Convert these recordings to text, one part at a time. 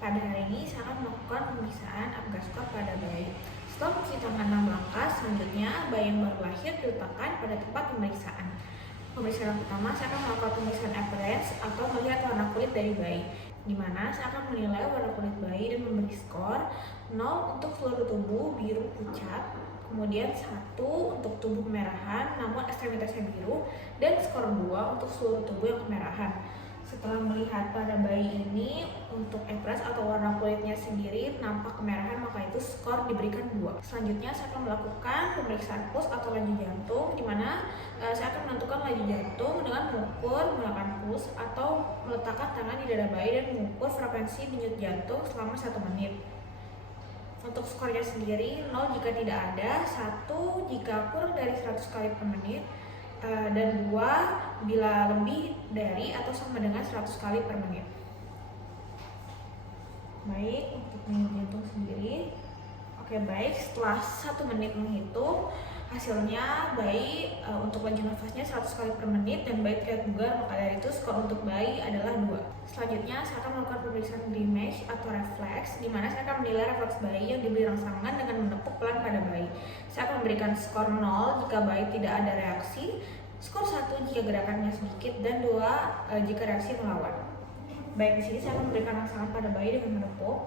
Pada hari ini saya akan melakukan pemeriksaan apgar skor pada bayi. Setelah mencuci tangan 6 langkah, selanjutnya bayi yang baru lahir diletakkan pada tempat pemeriksaan. Pemeriksaan pertama, saya akan melakukan pemeriksaan appearance atau melihat warna kulit dari bayi, di mana saya akan menilai warna kulit bayi dan memberi skor 0 untuk seluruh tubuh biru pucat, kemudian 1 untuk tubuh kemerahan namun ekstremitasnya biru, dan skor 2 untuk seluruh tubuh yang kemerahan. Setelah melihat pada bayi ini untuk appearance atau warna kulitnya sendiri nampak kemerahan, maka itu skor diberikan 2. Selanjutnya saya akan melakukan pemeriksaan pulse atau laju jantung, di mana saya akan menentukan laju jantung dengan mengukur menggunakan pulse atau meletakkan tangan di dada bayi dan mengukur frekuensi denyut jantung selama 1 menit. Untuk skornya sendiri 0 jika tidak ada, 1 jika kurang dari 100 kali per menit, dan 2 bila lebih dari atau sama dengan 100 kali per menit. Baik, untuk denyut jantung sendiri. Oke, baik, setelah 1 menit menghitung, hasilnya bayi untuk laju nafasnya 100 kali per menit dan bayi terlihat bugar, maka dari itu skor untuk bayi adalah 2. Selanjutnya saya akan melakukan pemeriksaan Grimace atau refleks, di mana saya akan menilai refleks bayi yang diberi rangsangan dengan menepuk pelan pada bayi. Saya akan memberikan skor 0 jika bayi tidak ada reaksi, skor 1 jika gerakannya sedikit, dan 2 jika reaksi melawan. Baik, di sini saya akan memberikan rangsangan pada bayi dengan menepuk.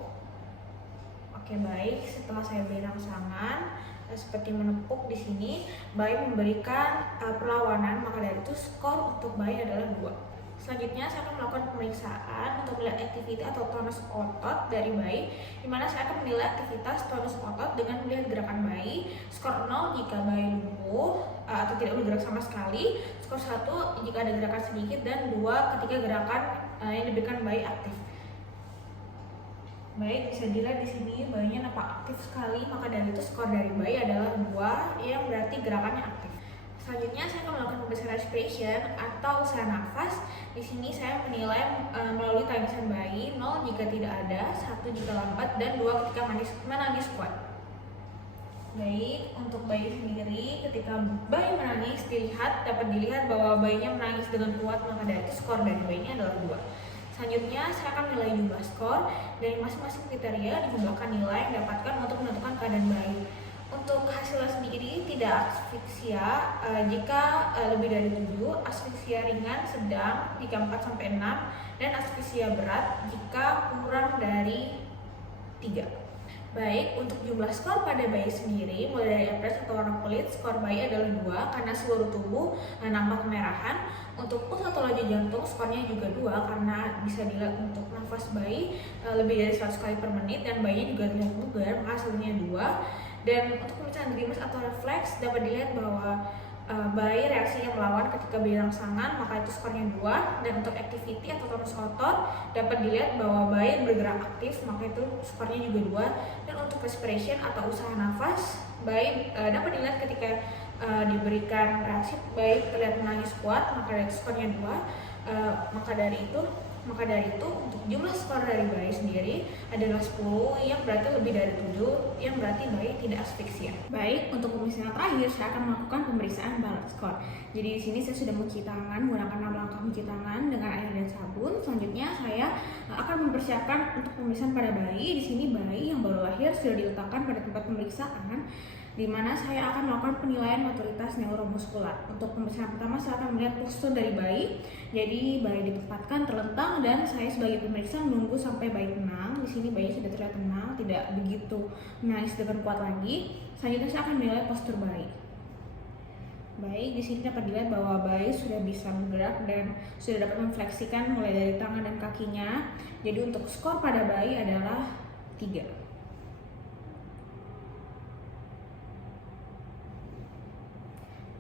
Oke, baik, setelah saya beri rangsangan seperti menepuk di sini, bayi memberikan perlawanan, maka dari itu skor untuk bayi adalah 2. Selanjutnya saya akan melakukan pemeriksaan untuk melihat aktivitas atau tonus otot dari bayi, di mana saya akan menilai aktivitas tonus otot dengan melihat gerakan bayi. Skor 0 jika bayi lumpuh atau tidak bergerak sama sekali, skor 1 jika ada gerakan sedikit, dan 2 ketika gerakan yang diberikan bayi aktif. Baik, bisa dilihat di sini bayinya nampak aktif sekali, maka dari itu skor dari bayi adalah 2, yang berarti gerakannya aktif. Selanjutnya saya akan melakukan pemeriksaan respiration atau usaha nafas. Di sini saya menilai melalui tangisan bayi, 0 jika tidak ada, 1 jika lambat, dan 2 ketika menangis kuat. Baik, untuk bayi sendiri, ketika bayi menangis dapat dilihat bahwa bayinya menangis dengan kuat, maka dari itu skor dari bayinya adalah 2. Selanjutnya saya akan menilai jumlah skor dari masing-masing kriteria, dijumlahkan nilai yang didapatkan untuk menentukan keadaan bayi. Untuk hasilnya sendiri, tidak asfiksia jika lebih dari 7, asfiksia ringan sedang jika 4-6, dan asfiksia berat jika kurang dari 3. Baik, untuk jumlah skor pada bayi sendiri, mulai dari appearance atau warna kulit, skor bayi adalah 2 karena seluruh tubuh nampak kemerahan. Untuk pulse atau laju jantung, skornya juga 2 karena bisa dilihat untuk nafas bayi lebih dari 100 kali per menit dan bayinya juga terlihat bugar, maka hasilnya 2. Dan untuk pemeriksaan Grimace atau refleks, dapat dilihat bahwa bayi reaksinya melawan ketika beri rangsangan, maka itu skornya 2. Dan untuk activity atau tonus otot, dapat dilihat bahwa bayi bergerak aktif, maka itu skornya juga 2. Dan untuk respiration atau usaha nafas, bayi dapat dilihat ketika diberikan reaksi, bayi terlihat menangis kuat, maka itu skornya 2. Maka dari itu untuk jumlah skor dari bayi sendiri adalah 10, yang berarti lebih dari 7, yang berarti bayi tidak asfiksia. Baik, untuk pemeriksaan terakhir saya akan melakukan pemeriksaan balance score. Jadi di sini saya sudah mencuci tangan menggunakan 6 langkah mencuci tangan dengan air dan sabun. Selanjutnya saya akan mempersiapkan untuk pemeriksaan pada bayi. Di sini bayi yang baru lahir sudah diletakkan pada tempat pemeriksaan, di mana saya akan melakukan penilaian motoritas neuromuskular. Untuk pemeriksaan pertama saya akan melihat postur dari bayi. Jadi bayi ditempatkan terlentang dan saya sebagai pemeriksa menunggu sampai bayi tenang. Di sini bayi sudah terlihat tenang, tidak begitu menangis dengan kuat lagi. Selanjutnya saya akan menilai postur bayi. Baik, di sini dapat dilihat bahwa bayi sudah bisa bergerak dan sudah dapat memfleksikan mulai dari tangan dan kakinya. Jadi untuk skor pada bayi adalah 3.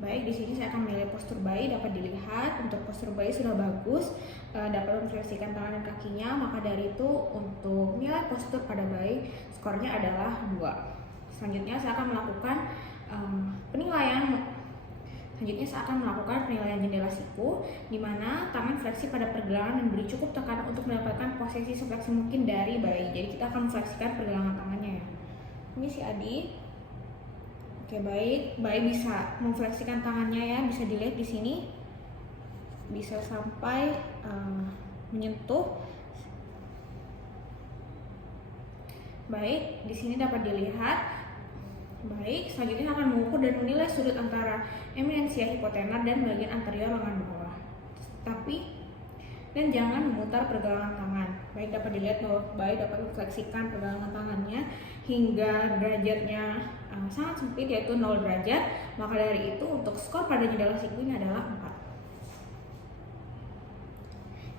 Baik, di sini saya akan menilai postur bayi. Dapat dilihat untuk postur bayi sudah bagus, dapat memfleksikan tangan dan kakinya, maka dari itu untuk nilai postur pada bayi skornya adalah 2. Selanjutnya saya akan melakukan penilaian jendela siku, di mana tangan fleksi pada pergelangan dan beri cukup tekanan untuk mendapatkan posisi sefleksi mungkin dari bayi. Jadi kita akan mefleksikan pergelangan tangannya ya. Ini si Adi. Oke, baik, bayi bisa memfleksikan tangannya ya, bisa dilihat di sini, bisa sampai menyentuh Baik, di sini dapat dilihat. Baik, selanjutnya akan mengukur dan menilai sudut antara eminensia hipotenar dan bagian anterior lengan bawah. Dan jangan memutar pergelangan tangan. Baik, dapat dilihat bahwa bayi dapat memfleksikan pergelangan tangannya hingga derajatnya sangat sempit, yaitu 0 derajat. Maka dari itu untuk skor pada jendela siku ini adalah 4.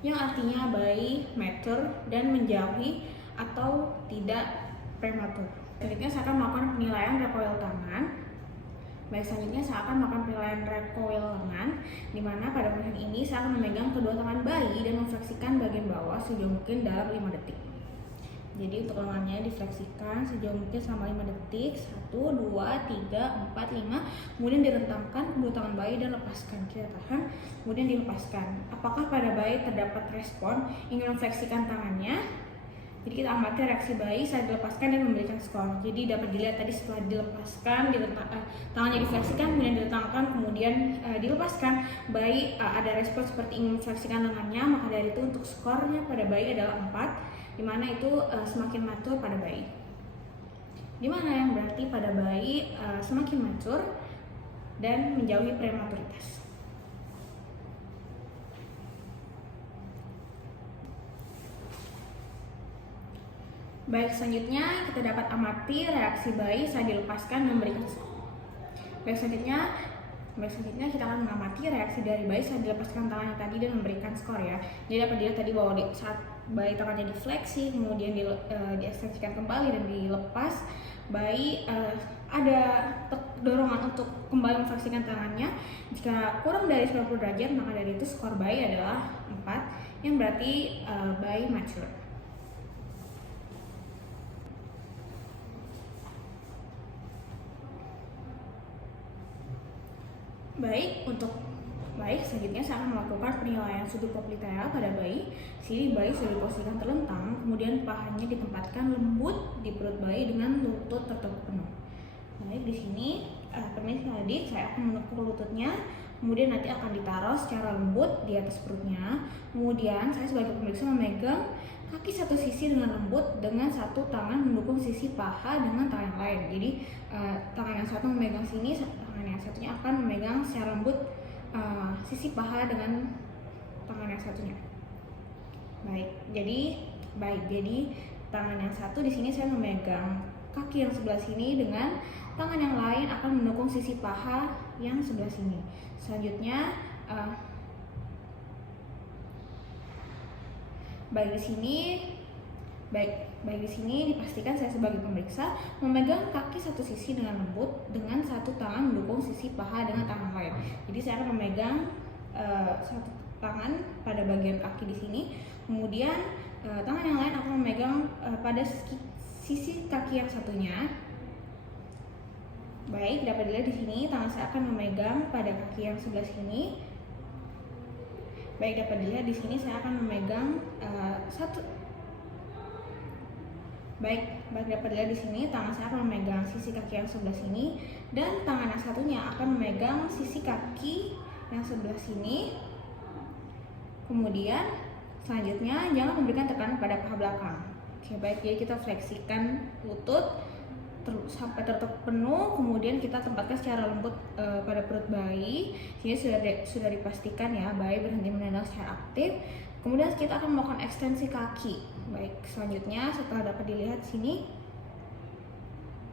Yang artinya bayi mature dan menjauhi atau tidak prematur. Selanjutnya saya akan melakukan penilaian recoil tangan. Baik, selanjutnya saya akan melakukan penilaian recoil lengan, di mana pada momen ini saya akan memegang kedua tangan bayi dan memfleksikan bagian bawah sejauh mungkin dalam 5 detik. Jadi untuk lengannya difleksikan sejauh mungkin selama 5 detik. 1, 2, 3, 4, 5. Kemudian direntangkan kedua tangan bayi dan lepaskan. Kita tahan, kemudian dilepaskan. Apakah pada bayi terdapat respon ingin memfleksikan tangannya? Jadi kita amati reaksi bayi saat dilepaskan dan memberikan skor. Jadi dapat dilihat tadi setelah dilepaskan, tangannya difleksikan, kemudian direntangkan, kemudian dilepaskan, bayi ada respon seperti ingin memfleksikan lengannya. Maka dari itu untuk skornya pada bayi adalah 4, dimana itu semakin matur pada bayi. Dimana yang berarti pada bayi semakin matur dan menjauhi prematuritas. Baik, selanjutnya kita dapat amati reaksi bayi saat dilepaskan dan memberikan skor. Baik, selanjutnya kita akan mengamati reaksi dari bayi saat dilepaskan tangannya tadi dan memberikan skor ya. Jadi dapat dilihat tadi bahwa saat bayi tangannya difleksi, kemudian diekstensikan kembali dan dilepas, bayi ada dorongan untuk kembali memfleksikan tangannya. Jika kurang dari 90 derajat, maka dari itu skor bayi adalah 4, yang berarti bayi mature. Baik, selanjutnya saya akan melakukan penilaian sudut popliteal pada bayi. Sini bayi sudah diposisikan terlentang, kemudian pahanya ditempatkan lembut di perut bayi dengan lutut tertekuk penuh. Baik, di sini permisi adik, saya akan menekuk lututnya, kemudian nanti akan ditaruh secara lembut di atas perutnya. Kemudian saya sebagai pemeriksa memegang kaki satu sisi dengan lembut dengan satu tangan mendukung sisi paha dengan tangan yang lain. Jadi tangan yang satu memegang sini, tangan yang satunya akan memegang secara lembut sisi paha dengan tangan yang satunya. Jadi tangan yang satu di sini saya memegang kaki yang sebelah sini dengan tangan yang lain akan mendukung sisi paha yang sebelah sini. Selanjutnya baik di sini dipastikan saya sebagai pemeriksa memegang kaki satu sisi dengan lembut dengan satu tangan mendukung sisi paha dengan tangan lain. Jadi saya akan memegang satu tangan pada bagian kaki di sini, kemudian tangan yang lain akan memegang pada sisi kaki yang satunya. Baik, dapat dilihat di sini tangan saya akan memegang pada kaki yang sebelah sini. Baik, dapat dilihat di sini saya akan memegang dapat dilihat di sini tangan saya akan memegang sisi kaki yang sebelah sini dan tangan yang satunya akan memegang sisi kaki yang sebelah sini. Kemudian selanjutnya jangan memberikan tekanan pada paha belakang. Oke, baik, jadi kita fleksikan lutut sampai tertekuk penuh, kemudian kita tempatkan secara lembut pada perut bayi. Ini sudah dipastikan ya, bayi berhenti menendang secara aktif. Kemudian kita akan melakukan ekstensi kaki. Baik, selanjutnya setelah dapat dilihat sini,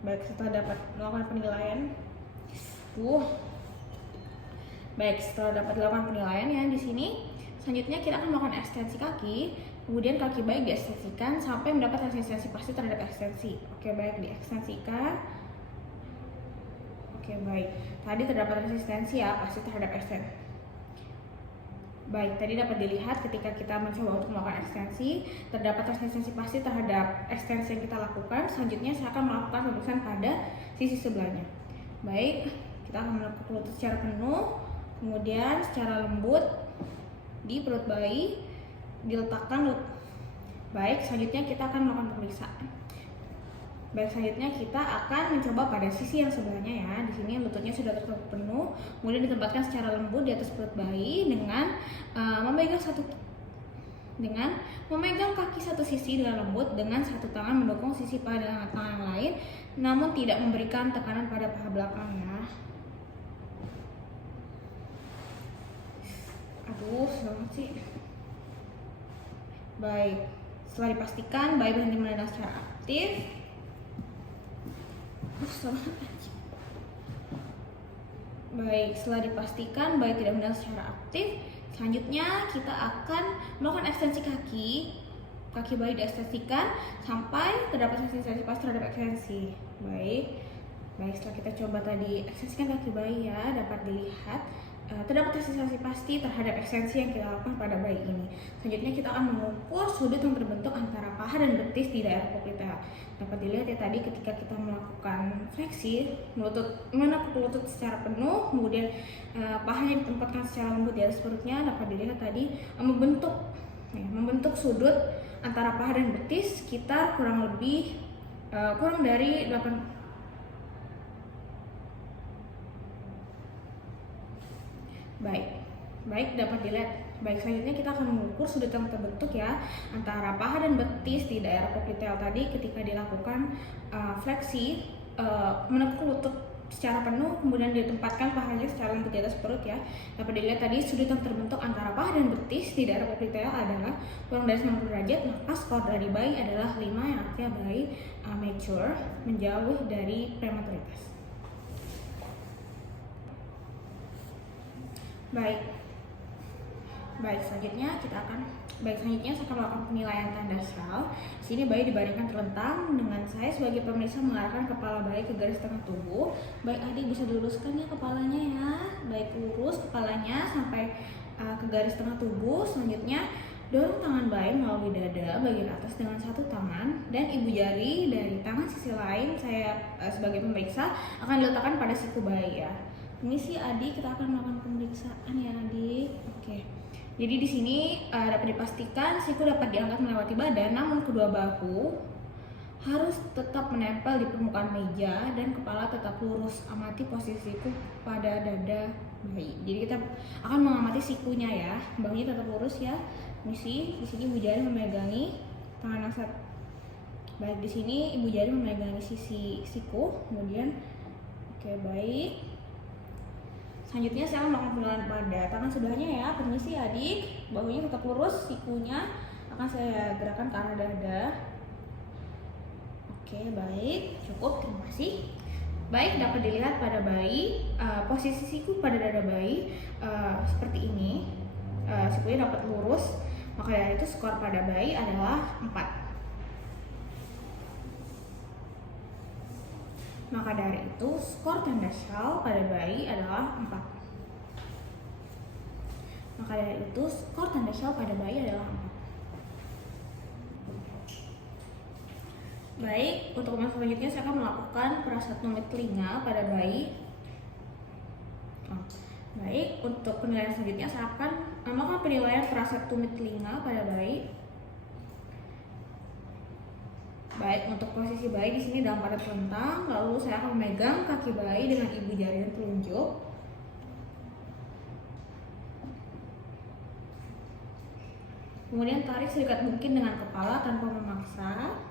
setelah dapat melakukan penilaian, setelah dapat dilakukan penilaian ya di sini, selanjutnya kita akan melakukan ekstensi kaki. Kemudian kaki bayi diekstensikan sampai mendapat resistensi pasti terhadap ekstensi. Oke, baik, diekstensikan. Oke, baik. Tadi terdapat resistensi ya, pasti terhadap ekstensi. Baik, tadi dapat dilihat ketika kita mencoba untuk melakukan ekstensi, terdapat resistensi pasti terhadap ekstensi yang kita lakukan. Selanjutnya saya akan melakukan pemeriksaan pada sisi sebelahnya. Baik, kita akan menekuk lutut secara penuh, kemudian secara lembut di perut bayi diletakkan. Baik, selanjutnya kita akan melakukan pemeriksaan. Baik, selanjutnya kita akan mencoba pada sisi yang sebelahnya ya. Di sini lututnya sudah tertutup penuh, kemudian ditempatkan secara lembut di atas perut bayi dengan memegang dengan memegang kaki satu sisi dengan lembut dengan satu tangan mendukung sisi pada tangan yang lain, namun tidak memberikan tekanan pada paha belakang ya. Aduh, banget sih. Baik, setelah dipastikan bayi berhenti menendang secara aktif. Baik, setelah dipastikan bayi tidak menendang secara aktif, selanjutnya kita akan melakukan ekstensi kaki bayi diekstensikan sampai terdapat sensasi pas terhadap ekstensi. Baik, setelah kita coba tadi ekstensikan kaki bayi ya, dapat dilihat terdapat sensasi pasti terhadap ekstensi yang kita lakukan pada bayi ini. Selanjutnya kita akan mengukur sudut yang terbentuk antara paha dan betis di daerah popliteal. Dapat dilihat ya tadi ketika kita melakukan fleksi, menekuk lutut secara penuh, kemudian pahanya ditempatkan secara lembut di atas perutnya, dapat dilihat tadi membentuk sudut antara paha dan betis sekitar kurang dari 8. Baik, dapat dilihat. Baik, selanjutnya kita akan mengukur sudut yang terbentuk ya antara paha dan betis di daerah popliteal tadi ketika dilakukan fleksi, menekuk lutut secara penuh, kemudian ditempatkan pahanya secara lembut di atas perut ya. Dapat dilihat tadi sudut yang terbentuk antara paha dan betis di daerah popliteal adalah kurang dari 90 derajat, maka skor dari bayi adalah 5 yang artinya bayi mature, menjauh dari prematuritas. Selanjutnya saya akan melakukan penilaian tanda sal. Di sini bayi dibaringkan terlentang dengan saya sebagai pemeriksa mengarahkan kepala bayi ke garis tengah tubuh. Baik, adik bisa diluruskan ya kepalanya ya. Baik, lurus kepalanya sampai ke garis tengah tubuh. Selanjutnya dorong tangan bayi melalui dada bagian atas dengan satu tangan dan ibu jari dari tangan sisi lain saya sebagai pemeriksa akan diletakkan pada siku bayi ya. Ini sih adik, kita akan melakukan pemeriksaan ya adik. Oke. Jadi di sini dapat dipastikan siku dapat diangkat melewati badan, namun kedua bahu harus tetap menempel di permukaan meja dan kepala tetap lurus. Amati posisi siku pada dada bayi. Jadi kita akan mengamati sikunya ya. Bahunya tetap lurus ya. Misi di sini ibu jari memegangi tangan yang satu. Baik, di sini ibu jari memegangi sisi siku, kemudian baik. Selanjutnya saya melakukan penilaian pada tangan sebelahnya ya. Permisi adik, bahunya tetap lurus, sikunya akan saya gerakkan ke arah dada. Baik, cukup, terima kasih. Baik, dapat dilihat pada bayi, posisi siku pada dada bayi seperti ini. Sikunya dapat lurus, maka dari itu skor pada bayi adalah 4. Maka dari itu skor tanda sal pada bayi adalah 4. Maka dari itu skor tanda sal pada bayi adalah 4. Baik, untuk yang selanjutnya saya akan melakukan perasa tumit telinga pada bayi. Baik, untuk penilaian selanjutnya saya akan melakukan penilaian perasa tumit telinga pada bayi. Baik, untuk posisi bayi di sini dalam keadaan terlentang, lalu saya akan memegang kaki bayi dengan ibu jari dan telunjuk. Kemudian tarik sedekat mungkin dengan kepala tanpa memaksa.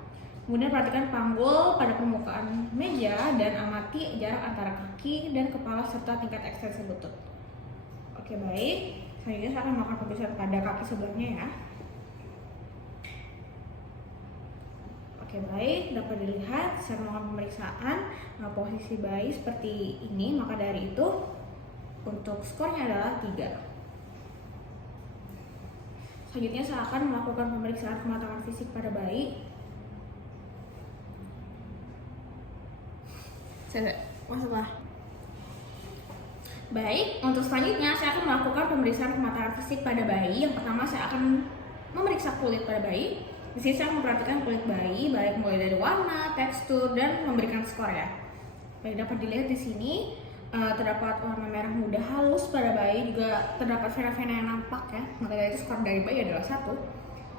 Kemudian perhatikan panggul pada permukaan meja dan amati jarak antara kaki dan kepala serta tingkat ekstensi lutut. Baik. Selanjutnya saya akan melakukan pemeriksaan pada kaki sebelahnya ya. Baik, dapat dilihat saya melakukan pemeriksaan posisi bayi seperti ini, maka dari itu untuk skornya adalah 3. Selanjutnya saya akan melakukan pemeriksaan kematangan fisik pada bayi. Baik, untuk selanjutnya saya akan melakukan pemeriksaan kematangan fisik pada bayi. Yang pertama saya akan memeriksa kulit pada bayi. Di sini saya memperhatikan kulit bayi, baik mulai dari warna, tekstur, dan memberikan skor ya. Baik, dapat dilihat di sini terdapat warna merah muda halus pada bayi, juga terdapat vena-vena yang nampak ya. Maka dari itu skor dari bayi adalah 1.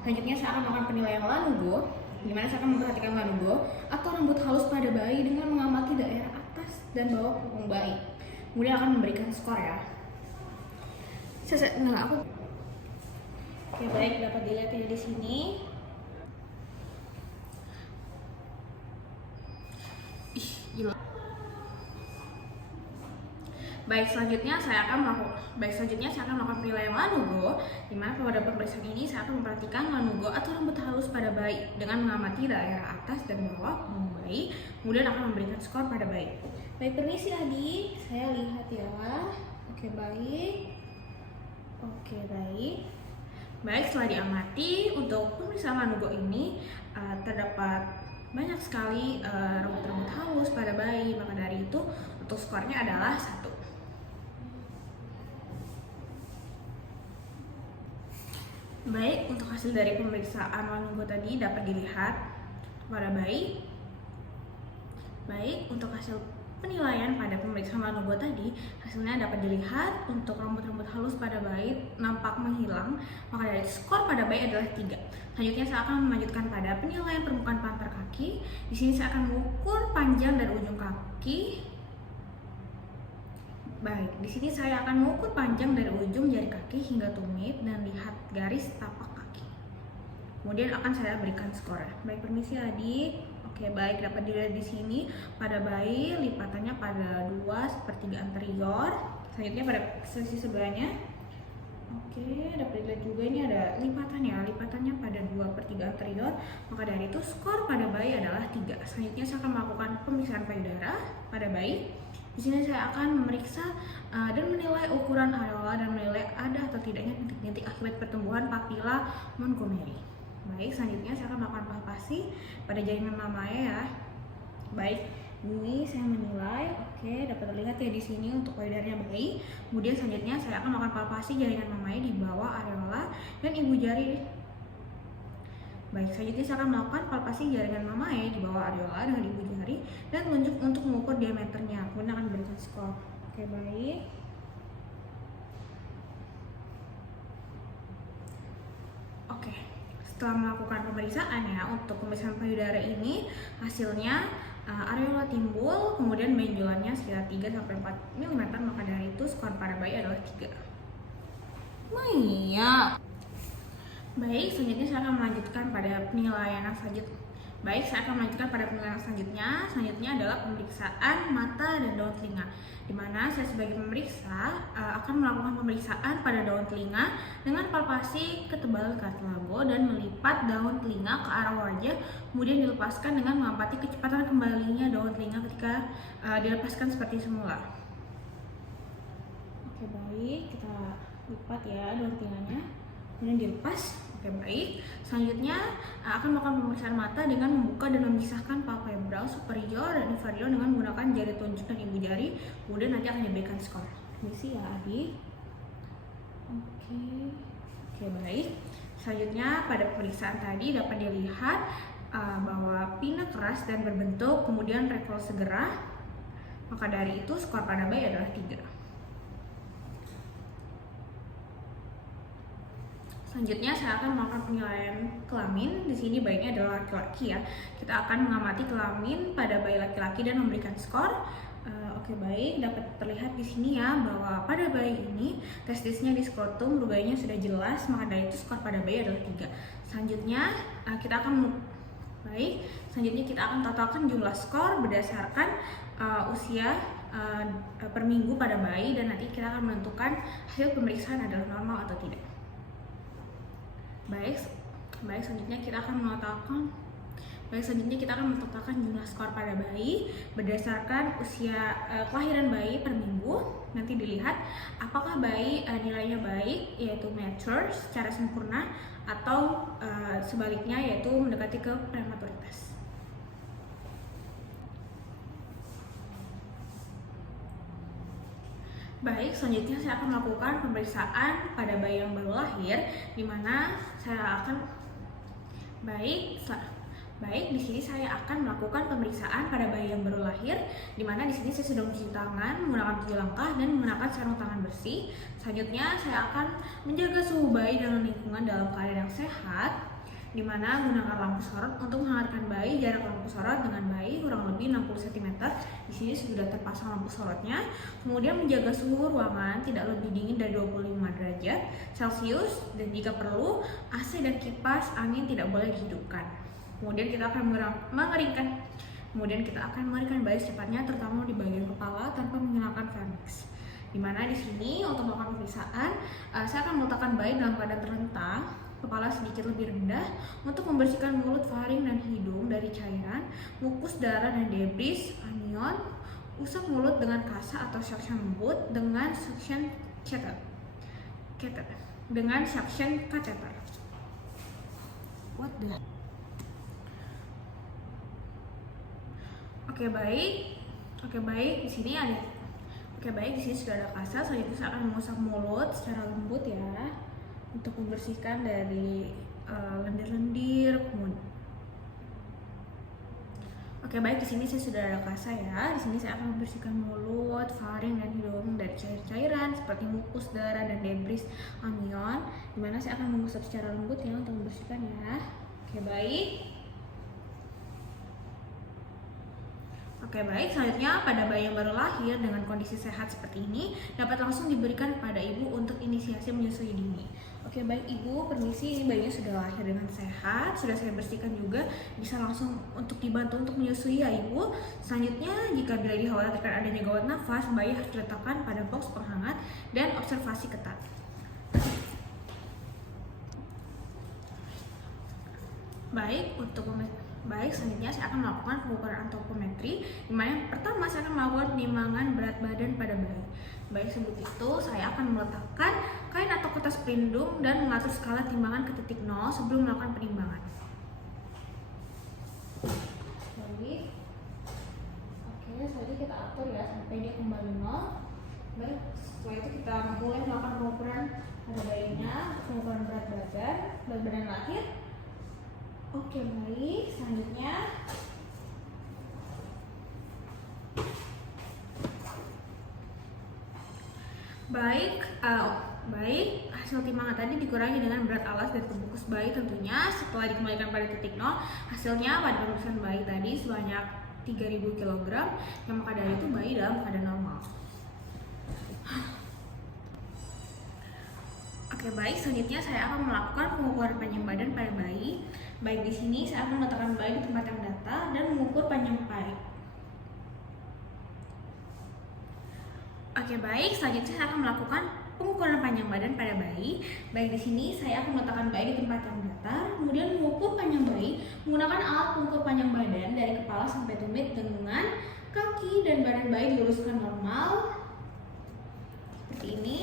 Selanjutnya saya akan melakukan penilaian lanugo, di mana saya akan memperhatikan lanugo atau rambut halus pada bayi dengan mengamati daerah atas dan bawah punggung bayi. Kemudian akan memberikan skor ya. Oke, baik, dapat dilihat ya di sini. Ih, gila. Baik, selanjutnya saya akan melakukan penilaian lanugo, di mana pada pemeriksaan ini saya akan memperhatikan lanugo atau rambut halus pada bayi dengan mengamati daerah atas dan bawah punggung bayi, kemudian akan memberikan skor pada bayi. Baik, permisi adik, saya lihat ya. Oke, baik. Oke, baik. Baik, setelah diamati untuk pemeriksaan lanugo ini terdapat banyak sekali rambut-rambut halus pada bayi, maka dari itu untuk skornya adalah 1. Baik, untuk hasil dari pemeriksaan lanugo tadi dapat dilihat pada bayi. Baik, untuk hasil penilaian pada pemeriksaan lanugo tadi, hasilnya dapat dilihat untuk rambut-rambut halus pada bayi nampak menghilang, maka dari skor pada bayi adalah 3. Selanjutnya saya akan melanjutkan pada penilaian permukaan pantar kaki. Di sini saya akan mengukur panjang dari ujung kaki. Baik, di sini saya akan mengukur panjang dari ujung jari kaki hingga tumit dan lihat garis tapak kaki. Kemudian akan saya berikan skor. Baik, permisi adik. Oke, baik, dapat dilihat di sini pada bayi lipatannya pada 2/3 anterior. Selanjutnya pada sisi sebelahnya. Oke, dapat dilihat juga ini ada lipatannya pada 2/3 anterior. Maka dari itu skor pada bayi adalah 3. Selanjutnya saya akan melakukan pemeriksaan payudara pada bayi. Di sini saya akan memeriksa dan menilai ukuran areola dan menilai ada atau tidaknya titik-titik akibat pertumbuhan papila Montgomery. Baik, selanjutnya saya akan melakukan palpasi pada jaringan mamae ya. Baik, ini saya menilai. Oke, dapat terlihat ya di sini untuk payudaranya bayi. Kemudian selanjutnya saya akan melakukan palpasi jaringan mamae di bawah areola dan ibu jari. Baik, selanjutnya saya akan melakukan palpasi jaringan mamae di bawah areola dengan ibu jari dan telunjuk untuk mengukur diameternya. Kemudian akan diberikan skor. Oke, baik. Oke, setelah melakukan pemeriksaan ya, untuk pemeriksaan payudara ini hasilnya areola timbul, kemudian benjolannya sekitar 3-4 mm, maka dari itu skor pada bayi adalah 3. Iya. Baik, selanjutnya saya akan melanjutkan pada penilaian selanjutnya. Selanjutnya adalah pemeriksaan mata dan daun telinga, di mana saya sebagai pemeriksa akan melakukan pemeriksaan pada daun telinga dengan palpasi ketebalan kartilago dan melipat daun telinga ke arah wajah, kemudian dilepaskan dengan mengamati kecepatan kembalinya daun telinga ketika dilepaskan seperti semula. Oke, baik, kita lipat ya daun telinganya, kemudian dilepas. Oke, baik. Selanjutnya akan melakukan pemeriksaan mata dengan membuka dan memisahkan palpebral superior dan inferior dengan menggunakan jari telunjuk dan ibu jari. Kemudian nanti akan diberikan skor. Permisi ya adik. Oke, baik. Selanjutnya pada pemeriksaan tadi dapat dilihat bahwa pinna keras dan berbentuk, kemudian rekol segera. Maka dari itu skor pada bayi adalah 3. Selanjutnya saya akan melakukan penilaian kelamin. Di sini bayinya adalah laki-laki ya. Kita akan mengamati kelamin pada bayi laki-laki dan memberikan skor. Oke, baik, dapat terlihat di sini ya bahwa pada bayi ini testisnya di skrotum ruganya sudah jelas, maka dari itu skor pada bayi adalah 3. Selanjutnya kita akan totalkan jumlah skor berdasarkan usia per minggu pada bayi, dan nanti kita akan menentukan hasil pemeriksaan adalah normal atau tidak. Baik, selanjutnya kita akan menetapkan jumlah skor pada bayi berdasarkan usia kelahiran bayi per minggu. Nanti dilihat apakah bayi nilainya baik, yaitu mature secara sempurna, atau sebaliknya yaitu mendekati ke prematuritas. Baik, selanjutnya saya akan melakukan pemeriksaan pada bayi yang baru lahir, di mana saya akan di sini saya akan melakukan pemeriksaan pada bayi yang baru lahir, di mana di sini saya sudah mencuci tangan menggunakan 7 langkah dan menggunakan sarung tangan bersih. Selanjutnya saya akan menjaga suhu bayi dalam lingkungan dalam keadaan yang sehat. dimana gunakan lampu sorot untuk menghangatkan bayi. Jarak lampu sorot dengan bayi kurang lebih 60 cm. Di sini sudah terpasang lampu sorotnya. Kemudian menjaga suhu ruangan tidak lebih dingin dari 25 derajat Celcius, dan jika perlu AC dan kipas angin tidak boleh dihidupkan. Kemudian kita akan mengeringkan bayi secepatnya, terutama di bagian kepala tanpa menghilangkan vernix. Dimana di sini untuk melakukan pemeriksaan, saya akan meletakkan bayi dalam keadaan terlentang, kepala sedikit lebih rendah, untuk membersihkan mulut, faring, dan hidung dari cairan, mukus, darah, dan debris, anion, usap mulut dengan kasa atau suction lembut dengan suction catheter. Di sini sudah ada kasa. Selanjutnya saya akan mengusap mulut secara lembut ya, untuk membersihkan dari lendir-lendir. Di sini saya sudah ada kasa ya. Di sini saya akan membersihkan mulut, faring, dan hidung dari cairan seperti mukus, darah, dan debris anion. Dimana saya akan mengusap secara lembut ya untuk membersihkan ya. Selanjutnya pada bayi yang baru lahir dengan kondisi sehat seperti ini dapat langsung diberikan pada ibu untuk inisiasi menyusui dini. Ibu, permisi, ini bayinya sudah lahir dengan sehat, sudah saya bersihkan juga, bisa langsung untuk dibantu untuk menyusui ya ibu. Selanjutnya, jika bila dikhawatirkan adanya gawat nafas, bayi harus diletakkan pada box penghangat dan observasi ketat. Selanjutnya saya akan melakukan pengukuran antropometri, di mana yang pertama saya akan melakukan penimbangan berat badan pada bayi. Sebelum itu saya akan meletakkan kain atau kertas pelindung dan mengatur skala timbangan ke titik 0 sebelum melakukan penimbangan. Selanjutnya kita atur ya sampai dia kembali 0. Setelah itu kita mulai melakukan pengukuran pada bayinya, pengukuran berat badan lahir. Selanjutnya hasil timbangan tadi dikurangi dengan berat alas dan pembungkus bayi tentunya. Setelah dikembalikan pada titik 0, hasilnya pada pemeriksaan bayi tadi sebanyak 3000 kg, yang maka dari itu bayi dalam keadaan normal. Selanjutnya saya akan melakukan pengukuran panjang badan pada bayi. Di sini saya akan meletakkan bayi di tempat yang datar dan mengukur panjang bayi. Selanjutnya saya akan melakukan pengukuran panjang badan pada bayi. Di sini saya akan meletakkan bayi di tempat yang datar, kemudian mengukur panjang bayi menggunakan alat pengukur panjang badan dari kepala sampai tumit dengan kaki dan badan bayi diluruskan normal seperti ini.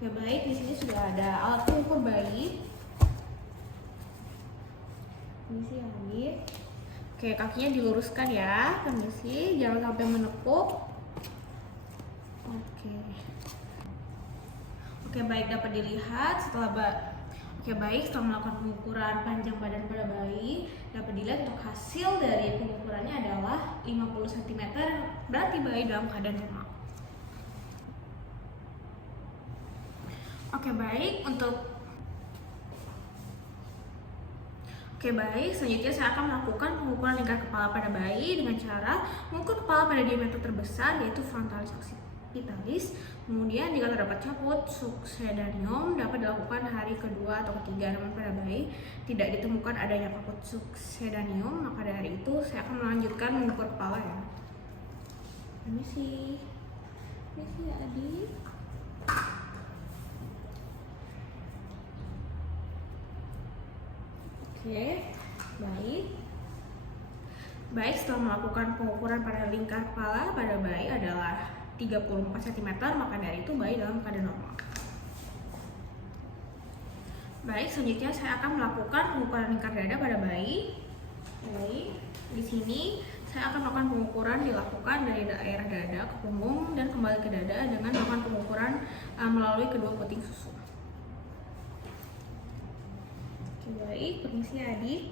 Di sini sudah ada alat pengukur bayi. Kakinya diluruskan ya, permisi, jangan sampai menekuk. Dapat dilihat setelah setelah melakukan pengukuran panjang badan pada bayi, dapat dilihat untuk hasil dari pengukurannya adalah 50 cm, berarti bayi dalam keadaan normal. Selanjutnya saya akan melakukan pengukuran lingkar kepala pada bayi dengan cara mengukur kepala pada diameter terbesar, yaitu frontalis occipitalis. Kemudian jika terdapat caput succedaneum dapat dilakukan hari kedua atau ketiga, namun pada bayi tidak ditemukan adanya caput succedaneum, maka dari itu saya akan melanjutkan mengukur kepala ya. Permisi adik. Setelah melakukan pengukuran pada lingkar kepala pada bayi adalah 34 cm, maka dari itu bayi dalam keadaan normal. Selanjutnya saya akan melakukan pengukuran lingkar dada pada bayi. Di sini saya akan melakukan pengukuran dilakukan dari daerah dada ke punggung dan kembali ke dada dengan melakukan pengukuran melalui kedua puting susu. Permisi adik.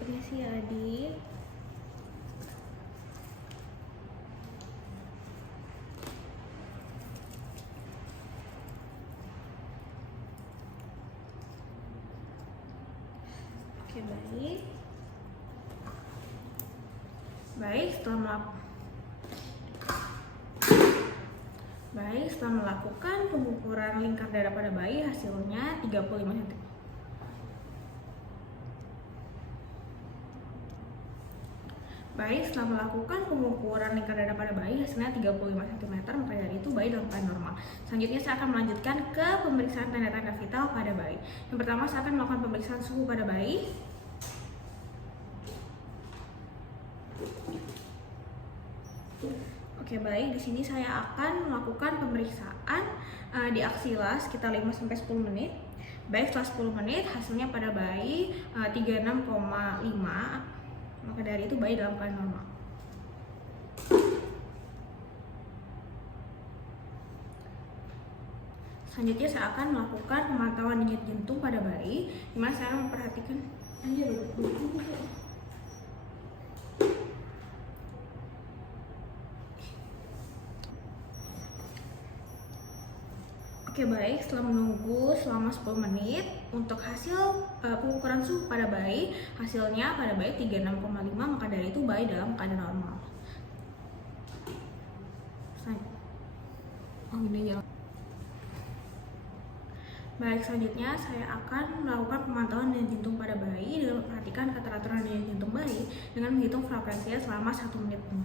Permisi adik. Oke, baik. Setelah melakukan pengukuran lingkar dada pada bayi, hasilnya 35 cm. Setelah melakukan pengukuran lingkar dada pada bayi, hasilnya 35 cm, maka dari itu bayi dalam keadaan normal. Selanjutnya saya akan melanjutkan ke pemeriksaan tanda-tanda vital pada bayi. Yang pertama, saya akan melakukan pemeriksaan suhu pada bayi. Oke, baik. Di sini saya akan melakukan pemeriksaan di aksila sekitar 5-10 menit. Baik, setelah 10 menit hasilnya pada bayi 36,5. Maka dari itu bayi dalam keadaan normal. Selanjutnya saya akan melakukan pemantauan denyut jantung pada bayi, di mana saya akan memperhatikan Oke, baik. Setelah menunggu selama 10 menit untuk hasil pengukuran suhu pada bayi, hasilnya pada bayi 36,5, maka dari itu bayi dalam keadaan normal. Baik, selanjutnya saya akan melakukan pemantauan denyut jantung pada bayi dengan memperhatikan keteraturan denyut jantung bayi dengan menghitung frekuensinya selama 1 menit penuh.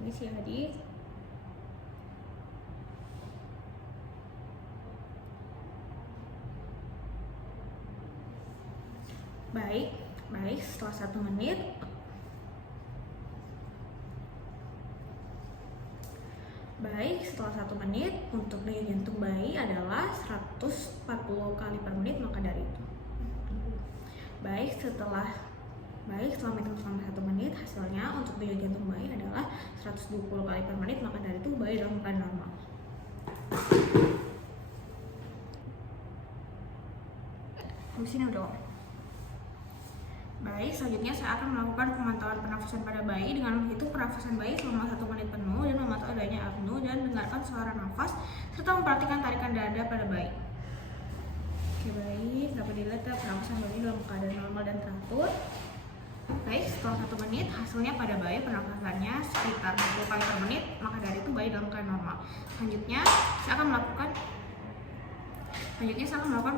Ini sih adik. Baik, setelah 1 menit. Setelah 1 menit untuk denyut jantung bayi adalah 140 kali per menit, maka dari itu. Setelah menghitung selama 1 menit, hasilnya untuk denyut jantung bayi adalah 120 kali per menit, maka dari itu bayi dalam keadaan normal. Di sini udah. Selanjutnya saya akan melakukan pemantauan pernafasan pada bayi dengan menghitung pernafasan bayi selama 1 menit penuh dan memantau adanya apnu dan dengarkan suara nafas serta memperhatikan tarikan dada pada bayi. Oke, baik. Dapat dilihat pernafasan bayi dalam keadaan normal dan teratur. Setelah 1 menit hasilnya pada bayi pernafasannya sekitar 20 kali per menit, maka dari itu bayi dalam keadaan normal. Selanjutnya saya akan melakukan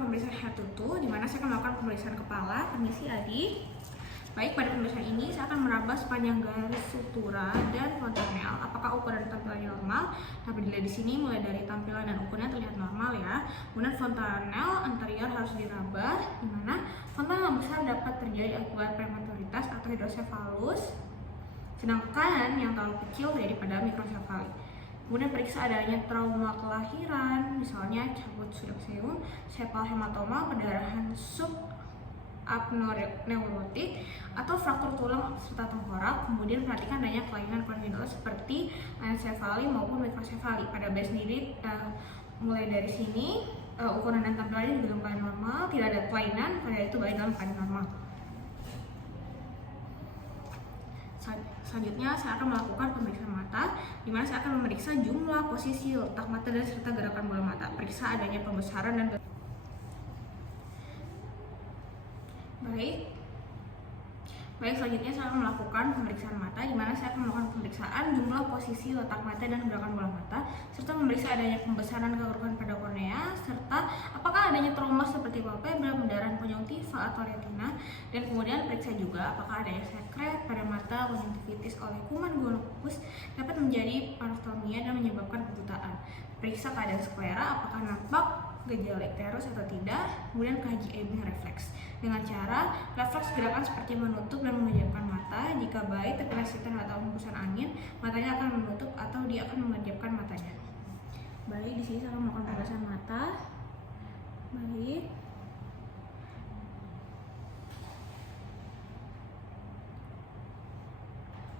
pemeriksaan head to toe, di mana saya akan melakukan pemeriksaan kepala. Permisi adik. Pada pemeriksaan ini saya akan meraba sepanjang garis sutura dan fontanel. Apakah ukuran tampilannya normal? Dapat dilihat di sini mulai dari tampilan dan ukurannya terlihat normal ya. Kemudian fontanel anterior harus diraba, di mana fontanel besar dapat terjadi akibat prematuritas atau hidrosefalus, sedangkan yang terlalu kecil daripada mikrosefali. Kemudian periksa adanya trauma kelahiran, misalnya cabut pseudoxeum, sepal hematoma, perdarahan subapneurotik, atau fraktur tulang serta tengkorak. Kemudian perhatikan adanya kelainan kongenital seperti anencefali maupun mikrosefali. Pada bayi sendiri, mulai dari sini ukuran dan tampilannya juga dalam keadaan normal, tidak ada kelainan, pada itu bayi dalam keadaan normal. Selanjutnya saya akan melakukan pemeriksaan mata, di mana saya akan memeriksa jumlah, posisi, letak mata dan serta gerakan bola mata. Periksa adanya pembesaran dan selanjutnya saya akan melakukan pemeriksaan mata, di mana saya akan melakukan pemeriksaan jumlah, posisi, letak mata dan gerakan bola mata, serta memeriksa adanya pembesaran kerukan pada kornea, serta apakah adanya trauma seperti palpebra, pendarahan konjungtiva atau retina, dan kemudian periksa juga apakah adanya sekret pada mata. Konjungtivitis oleh kuman gonococus dapat menjadi parestomia dan menyebabkan kebutaan. Periksa keadaan sklera, apakah nampak gejala icterus atau tidak. Kemudian kaji Ebing refleks dengan cara refleks gerakan seperti menutup dan memejamkan mata. Jika bayi terkena sitar atau hembusan angin, matanya akan menutup atau dia akan memejamkan matanya. Baik, di sini saya akan melakukan pemeriksaan mata.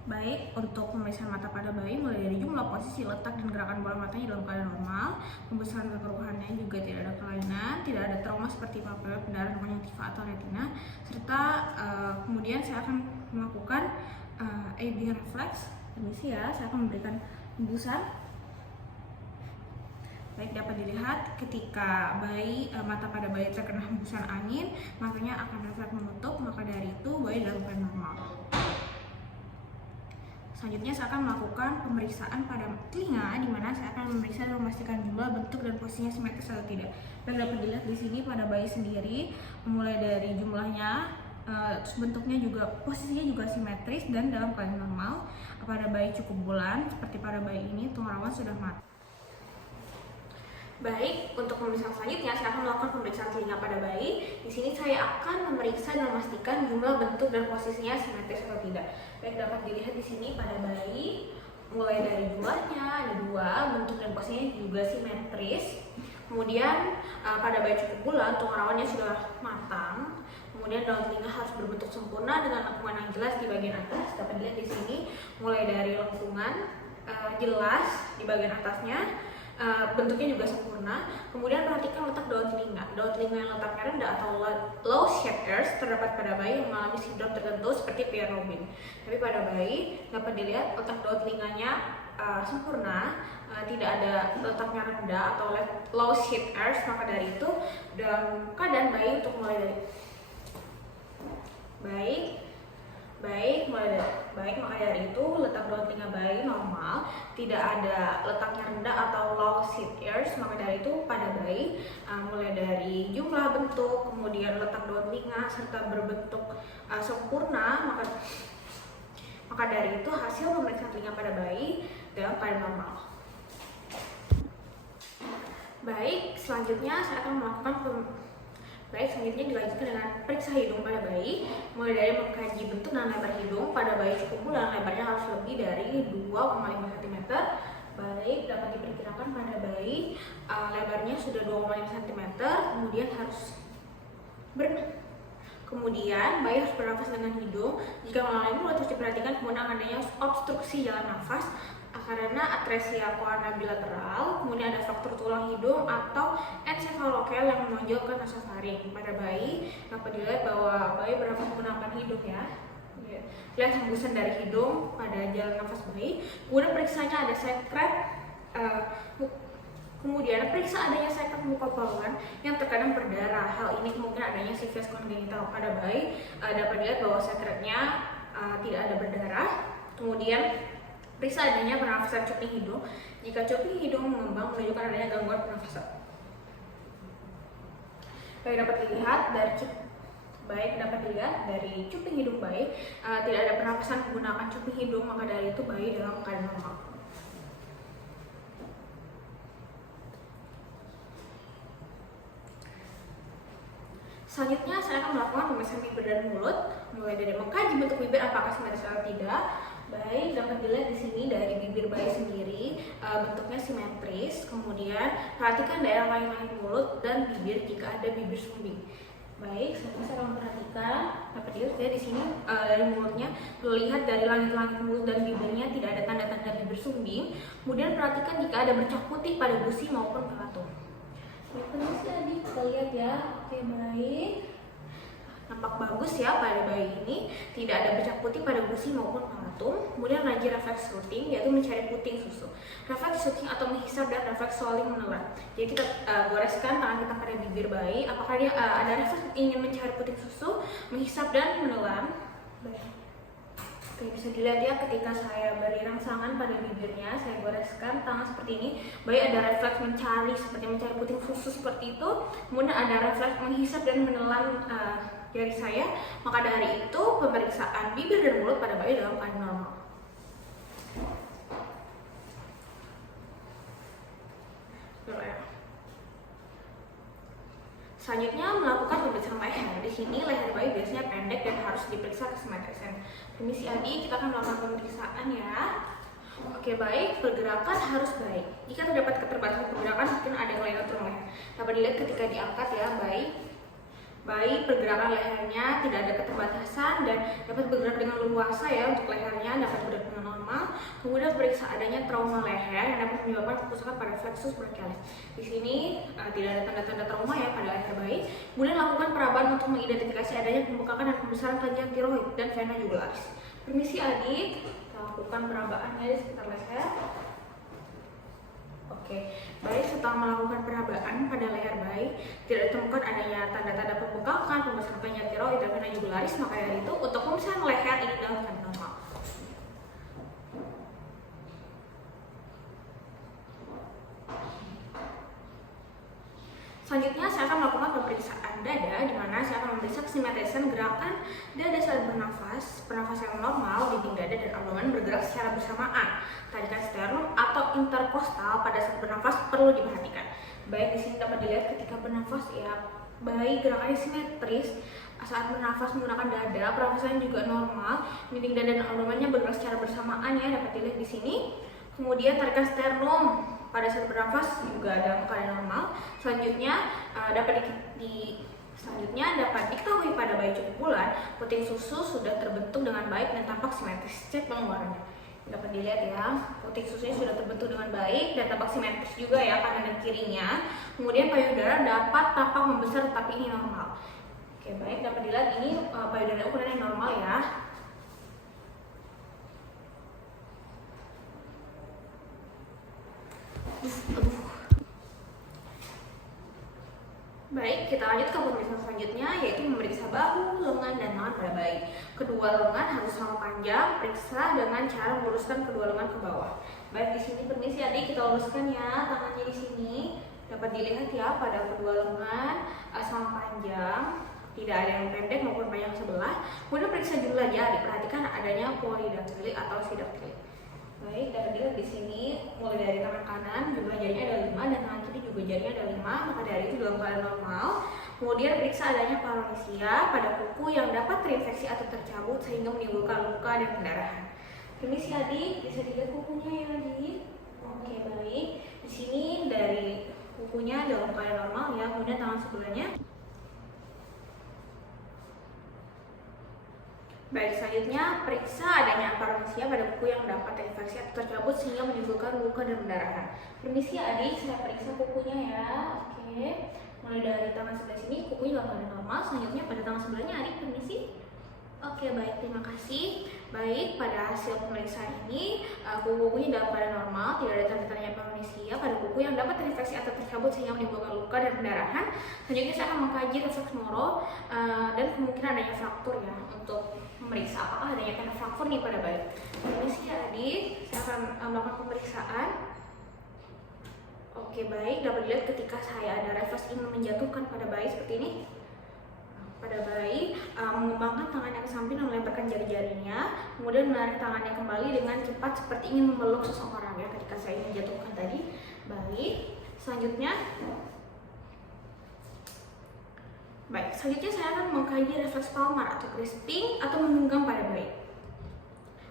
Baik, untuk pemeriksaan mata pada bayi mulai dari jumlah, posisi, letak, dan gerakan bola matanya dalam keadaan normal. Pembesaran kekeruhannya juga tidak ada kelainan, tidak ada trauma seperti palpebra, pendarahan konjungtiva atau retina, serta kemudian saya akan melakukan Ebing refleks. Permisi ya, saya akan memberikan hembusan. Baik, dapat dilihat ketika mata pada bayi terkena hembusan angin, matanya akan refleks menutup, maka dari itu bayi dalam keadaan normal. Selanjutnya saya akan melakukan pemeriksaan pada telinga, di mana saya akan memeriksa dan memastikan jumlah, bentuk, dan posisinya simetris atau tidak. Dan dapat dilihat di sini pada bayi sendiri, mulai dari jumlahnya, bentuknya juga, posisinya juga simetris dan dalam keadaan normal. Pada bayi cukup bulan, seperti pada bayi ini, tumor rawan sudah mati. Baik, untuk pemeriksaan selanjutnya saya akan melakukan pemeriksaan telinga pada bayi. Di sini saya akan memeriksa dan memastikan jumlah, bentuk, dan posisinya simetris atau tidak. Baik, dapat dilihat di sini pada bayi, mulai dari jumlahnya ada 2, bentuk dan posisinya juga simetris. Kemudian pada bayi cukup bulan, tumor rawannya sudah matang. Kemudian daun telinga harus berbentuk sempurna dengan lengkungan yang jelas di bagian atas. Dapat dilihat di sini, mulai dari lengkungan jelas di bagian atasnya. Bentuknya juga sempurna. Kemudian perhatikan letak daun telinga. Daun telinga yang letaknya rendah atau low shed hairs terdapat pada bayi yang mengalami sindrom tertentu seperti Pierre Robin. Tapi pada bayi dapat dilihat letak daun telinganya sempurna, tidak ada letaknya rendah atau low shed hairs. Maka dari itu dalam keadaan bayi untuk mulai dari maka dari itu letak daun telinga bayi normal, tidak ada letaknya rendah atau low shed hairs. Maka dari itu pada bayi mulai dari jumlah, bentuk, kemudian letak daun telinga serta berbentuk sempurna, maka dari itu hasil pemeriksaan telinga pada bayi dalam keadaan normal. Baik, selanjutnya saya akan melakukan selanjutnya dilanjutkan dengan periksa hidung pada bayi. Mulai dari mengkaji bentuk dan lebar hidung. Pada bayi cukup bulan, lebarnya harus lebih dari 2,5 cm. Baik, dapat diperkirakan pada bayi lebarnya sudah 2,5 cm. Kemudian bayi harus bernafas dengan hidung. Jika melalui mulut harus diperhatikan kemudian adanya obstruksi jalan nafas karena atresia koana bilateral. Kemudian ada fraktur tulang hidung atau encephalokel yang menonjolkan nasofaring. Pada bayi dapat dilihat bahwa bayi bernafas menggunakan hidung ya. Lihat hembusan dari hidung pada jalan nafas bayi. Kemudian periksanya ada sekret. Kemudian periksa adanya sekret mukoporuan yang terkadang berdarah. Hal ini kemungkinan adanya sifilis kongenital pada bayi. Dapat dilihat bahwa sekretnya tidak ada berdarah. Kemudian periksa adanya pernafasan cuping hidung. Jika cuping hidung mengembang menunjukkan adanya gangguan pernafasan. Dapat dilihat dari cuping hidung bayi tidak ada pernafasan menggunakan cuping hidung, maka dari itu bayi dalam keadaan normal. Selanjutnya saya akan melakukan pemeriksaan bibir dan mulut, mulai dari mengkaji bentuk bibir apakah simetris atau tidak. Baik, dapat dilihat di sini dari bibir bayi sendiri bentuknya simetris. Kemudian perhatikan daerah lain-lain mulut dan bibir jika ada bibir sumbing. Baik, saya akan memperhatikan. Dapat dilihat di sini dari mulutnya, terlihat dari langit-langit mulut dan bibirnya tidak ada tanda-tanda bibir sumbing. Kemudian perhatikan jika ada bercak putih pada gusi maupun kelatung. Permisi adik, kita lihat ya. Oke, baik. Nampak bagus ya pada bayi ini, tidak ada bercak putih pada gusi maupun kelatung. Kemudian lanjut refleks rooting, yaitu mencari puting susu. Refleks rooting atau menghisap dan refleks swallowing menelan. Jadi kita goreskan tangan kita pada bibir bayi. Apakah dia ada refleks ingin mencari puting susu, menghisap dan menelan? Baik. Oke, bisa dilihat ya ketika saya beri rangsangan pada bibirnya, saya goreskan tangan seperti ini. Bayi ada refleks mencari puting susu seperti itu. Kemudian ada refleks menghisap dan menelan jari saya. Maka dari itu pemeriksaan bibir dan mulut pada bayi dalam keadaan normal. Selanjutnya melakukan pemeriksaan leher. Di sini leher bayi biasanya pendek dan harus diperiksa kesemetrisan. Permisi adik, kita akan melakukan pemeriksaan ya. Oke, baik, pergerakan harus baik. Jika terdapat keterbatasan pergerakan, mungkin ada kelainan tulang leher. Dapat dilihat ketika diangkat ya, bayi pergerakan lehernya tidak ada keterbatasan dan dapat bergerak dengan leluasa ya untuk lehernya, dapat bergerak dengan normal. Kemudian periksa adanya trauma leher yang dapat menyebabkan kerusakan pada flexus brachialis. Di sini tidak ada tanda-tanda trauma ya pada leher bayi. Kemudian lakukan perabaan untuk mengidentifikasi adanya pembengkakan dan pembesaran kelenjar tiroid dan vena jugularis. Permisi adik, kita lakukan perabaannya di sekitar leher. Oke, baik. setelah melakukan perabaan pada leher bayi, tidak ditemukan adanya tanda-tanda pembengkakan, pembesaran kelenjar tiroid dan vena jugularis, maka dari itu untuk pemeriksaan leher ini dalam keadaan normal. Selanjutnya saya akan melakukan pemeriksaan dada, di mana saya akan memeriksa kesimetrisan gerakan dada saat bernafas, pernafasan normal, dinding dada dan abdomen bergerak secara bersamaan. Tarikan sternum atau interkostal pada saat bernafas perlu diperhatikan. Baik, di sini dapat dilihat ketika bernafas ya, baik gerakannya simetris. Saat bernafas menggunakan dada, pernafasan juga normal, dinding dada dan abdomennya bergerak secara bersamaan ya, dapat dilihat di sini. Kemudian tarikan sternum pada saat bernafas juga dalam keadaan normal. Selanjutnya dapat diketahui pada bayi cukup bulan, puting susu sudah terbentuk dengan baik dan tampak simetris. Cek pengeluarannya. Dapat dilihat ya, puting susunya sudah terbentuk dengan baik dan tampak simetris juga ya kanan dan kirinya. Kemudian payudara dapat tampak membesar tetapi ini normal. Oke, baik, dapat dilihat ini payudara ukurannya normal ya. Baik, kita lanjut ke pemeriksaan selanjutnya, yaitu memeriksa bahu, lengan, dan tangan pada bayi. Kedua lengan harus sama panjang, periksa dengan cara meluruskan kedua lengan ke bawah. Baik, di sini permisi adik, kita luruskan ya tangannya di sini. Dapat dilihat ya pada kedua lengan sama panjang, tidak ada yang pendek maupun panjang sebelah. Kemudian periksa juga ya, diperhatikan adanya polydactyly atau sidaktily. Baik, dapat dilihat di sini mulai dari tangan kanan jumlah jarinya ada 5 dan tangan kiri juga jarinya ada 5, maka dari itu dalam keadaan normal. Kemudian periksa adanya paronychia pada kuku yang dapat terinfeksi atau tercabut sehingga menimbulkan luka dan pendarahan. Permisi adik, bisa dilihat kukunya ya adik. Oke, baik. Di sini dari kukunya dalam keadaan normal ya. Kemudian tangan sebelahnya. Baik, selanjutnya periksa adanya paronychia pada kuku yang dapat terinfeksi atau tercabut sehingga menimbulkan luka dan pendarahan. Permisi adik, saya periksa kukunya ya. Oke, mulai dari tangan sebelah sini kukunya dalam keadaan normal. Selanjutnya pada tangan sebelahnya adik, permisi. Oke, baik, terima kasih. Baik, pada hasil pemeriksaan ini kuku-kukunya dalam keadaan normal, tidak ada tanda-tandanya paronychia pada kuku yang dapat terinfeksi atau tercabut sehingga menimbulkan luka dan pendarahan. Selanjutnya saya akan mengkaji refleks moro dan kemungkinan adanya fraktur ya, untuk memeriksa apakah adanya kena fraktur nih pada bayi. Permisi ya adik, saya akan melakukan pemeriksaan. Oke, baik, dapat dilihat ketika saya ada refleks ingin menjatuhkan pada bayi seperti ini. Pada bayi mengembangkan tangannya ke samping dan melemparkan jari-jarinya, kemudian menarik tangannya kembali dengan cepat seperti ingin memeluk seseorang ya ketika saya ingin menjatuhkan tadi. Baik, selanjutnya saya akan mengkaji refleks palmar atau crisping atau menggenggam pada bayi.